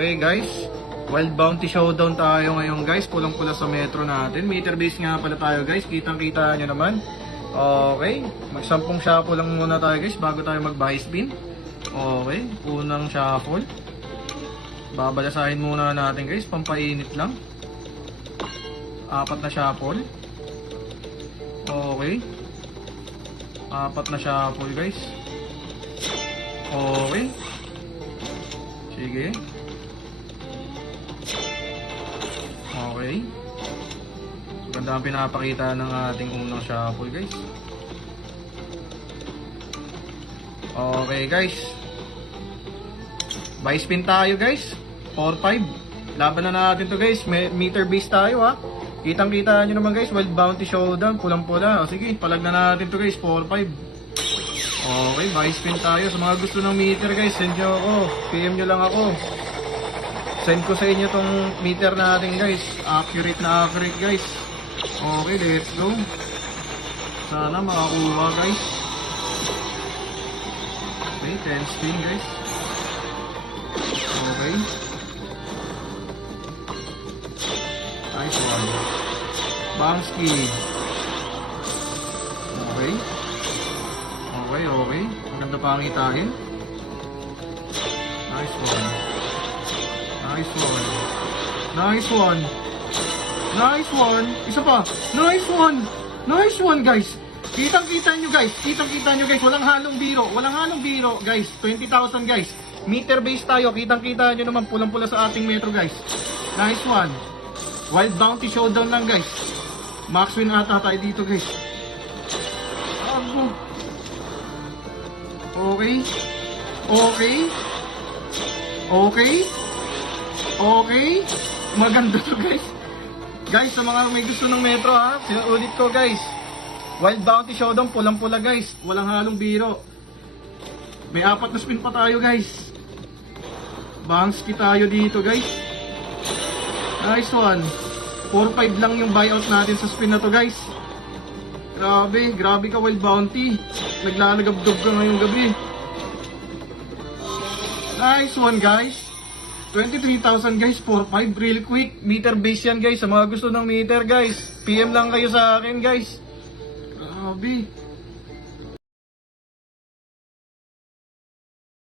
Okay guys, Wild Bounty Showdown tayo ngayon guys. Pulang-pula sa metro natin. Meter base nga pala tayo guys. Kitang-kita nyo naman. Okay, magsampung shuffle lang muna tayo guys bago tayo mag-buy spin. Okay, unang shuffle. Babalasahin muna natin guys, pampainit lang. Apat na shuffle. Okay, apat na shuffle guys. Okay, sige. Okay, ganda ang pinapakita ng ating unang shuffle guys. Okay guys, buy spin tayo guys. 4-5. Laban na natin to guys. Meter base tayo ha. Kitang kita nyo naman guys, Wild Bounty Showdown. Pulang pula. O sige, palag na natin to guys. 4-5. Okay, buy spin tayo. Sa mga gusto ng meter guys, send nyo ako. PM nyo lang ako. Send ko sa inyo tong meter natin guys. Accurate na accurate guys. Okay, let's go. Sana makakuha guys. Okay, 10 spin guys. Okay. Nice one. Bangsky. Okay. Okay, okay. Maganda pangitain. Nice one. Nice one. Nice one. Nice one. Isa pa. Nice one. Nice one guys. Kitang-kita nyo guys. Kitang-kita nyo guys. Walang halong biro. Walang halong biro guys. 20,000 guys. Meter base tayo. Kitang-kita nyo naman. Pulang-pula sa ating metro guys. Nice one. Wild Bounty Showdown lang guys. Max win ata tayo dito guys. Okay. Okay. Okay. Okay. Maganda to guys. Guys, sa mga may gusto ng metro ha, sinuulit ko guys. Wild Bounty Showdown, pulang-pula guys. Walang halong biro. May apat na spin pa tayo guys. Bangsky tayo dito guys. Nice one. 4-5 lang yung buyout natin sa spin na to guys. Grabe, grabe ka Wild Bounty. Naglalagabdob ka ngayong gabi. Nice one guys. 23,000 guys, 4-5 really quick. Meter base yan guys. Sa mga gusto ng meter guys, PM lang kayo sa akin guys. Grabe.